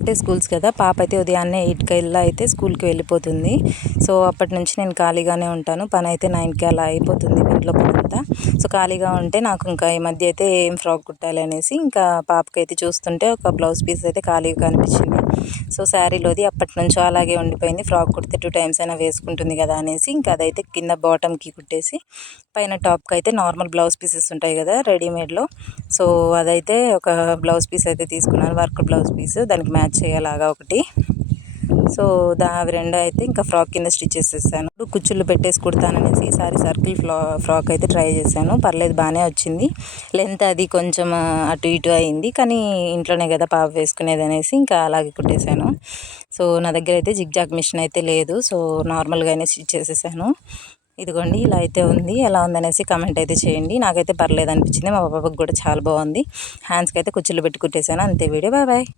అంటే స్కూల్స్ కదా, పాప అయితే ఉదయాన్నే 8 అయితే స్కూల్కి వెళ్ళిపోతుంది. సో అప్పటి నుంచి నేను ఖాళీగానే ఉంటాను. పని అయితే 9కి అలా అయిపోతుంది ఇంట్లో పని అంతా. సో ఖాళీగా ఉంటే నాకు ఇంకా ఈ మధ్య అయితే ఏం ఫ్రాక్ కుట్టాలి అనేసి ఇంకా పాపకైతే చూస్తుంటే ఒక బ్లౌజ్ పీస్ అయితే ఖాళీగా కనిపించింది. సో శారీలోది అప్పటి నుంచో అలాగే ఉండిపోయింది. ఫ్రాక్ కుడితే 2 టైమ్స్ అయినా వేసుకుంటుంది కదా అనేసి ఇంకా అదైతే కింద బాటమ్కి కుట్టేసి పైన టాప్కి అయితే నార్మల్ బ్లౌజ్ పీసెస్ ఉంటాయి కదా రెడీమేడ్లో. సో అదైతే ఒక బ్లౌజ్ పీస్ అయితే తీసుకున్నాను, వర్క్ బ్లౌజ్ పీస్, దానికి మ్యాచ్ అయ్యేలాగా ఒకటి. సో అవి రెండు అయితే ఇంకా ఫ్రాక్ కింద స్టిచ్ చేసేసాను. కుచ్చుళ్ళు పెట్టేసి కుడతాననేసి ఈసారి సర్కిల్ ఫ్రాక్ అయితే ట్రై చేశాను. పర్లేదు, బాగానే వచ్చింది. లెంత్ అది కొంచెం అటు ఇటు అయింది, కానీ ఇంట్లోనే కదా పాప వేసుకునేది అనేసి ఇంకా అలాగే కుట్టేశాను. సో నా దగ్గర అయితే జిగ్జాగ్ మిషన్ అయితే లేదు. సో నార్మల్గానే స్టిచ్ చేసేసాను. ఇదిగోండి ఇలా అయితే ఉంది. ఎలా ఉందనేసి కామెంట్ అయితే చేయండి. నాకైతే పర్లేదు అనిపించింది. మా పాపకు కూడా చాలా బాగుంది. హ్యాండ్స్కి అయితే కుచ్చుళ్ళు పెట్టి కుట్టేశాను. అంతే. వీడియో. Bye bye.